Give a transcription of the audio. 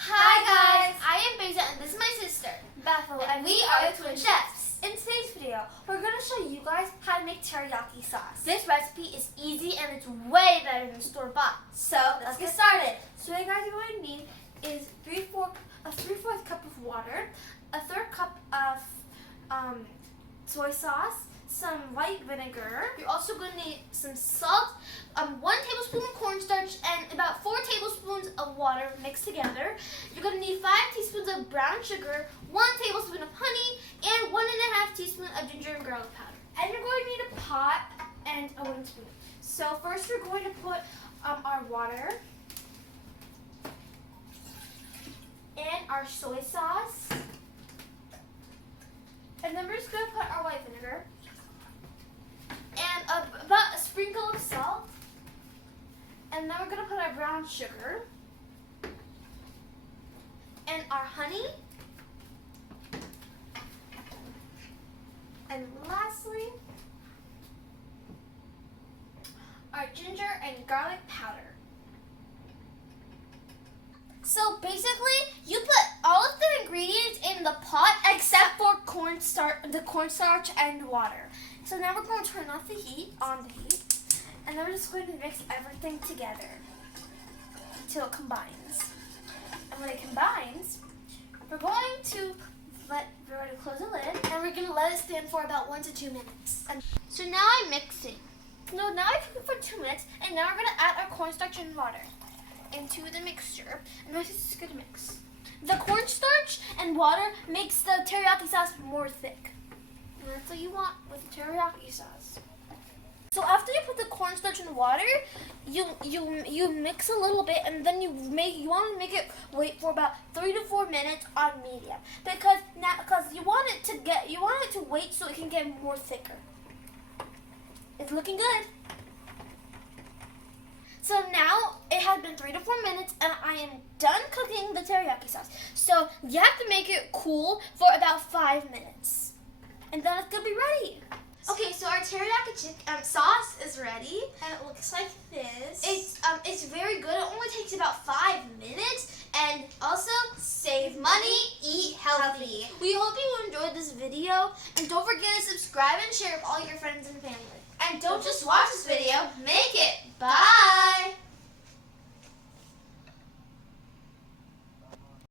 Hi guys, I am Beza and this is my sister, Bethel, and we are the Twin Chefs. In today's video, we're going to show you guys how to make teriyaki sauce. This recipe is easy and it's way better than store-bought. So let's get started. So what you guys are going to need is a 3/4 cup of water, a 1/3 cup of soy sauce, some white vinegar. You're also going to need some salt, 1 tablespoon of cornstarch, and about 4 tablespoons of water mixed together. You're going to need 5 teaspoons of brown sugar, 1 tablespoon of honey, and 1.5 teaspoons of ginger and garlic powder. And you're going to need a pot and a wooden spoon. So first we're going to put our water and our soy sauce. And then we're just going to put our white vinegar. And about a sprinkle of salt. And then we're going to put our brown sugar. And our honey. And lastly, our ginger and garlic powder. So basically, you put all of the ingredients in the pot except for the cornstarch and water. So now we're going to turn off the heat, and then we're just going to mix everything together until it combines. And when it combines, we're going to close the lid, And we're going to let it stand for about 1 to 2 minutes. So now I'm mixing. now I cook it for 2 minutes, and now we're going to add our cornstarch and water into the mixture, and this is just going to mix. The cornstarch and water makes the teriyaki sauce more thick. And that's what you want with teriyaki sauce. So after you put the cornstarch in water, you mix a little bit, and then you want to make it wait for about 3 to 4 minutes on medium, because you want it to wait so it can get more thicker. It's looking good. So now it has been 3 to 4 minutes, and I am done cooking the teriyaki sauce. So you have to make it cool for about 5 minutes, and then it's gonna be ready. Okay, so our teriyaki sauce is ready, and it looks like this. It's very good. It only takes about 5 minutes, and also save money, eat healthy. We hope you enjoyed this video, and don't forget to subscribe and share with all your friends and family. And don't just watch this video, make it. Bye.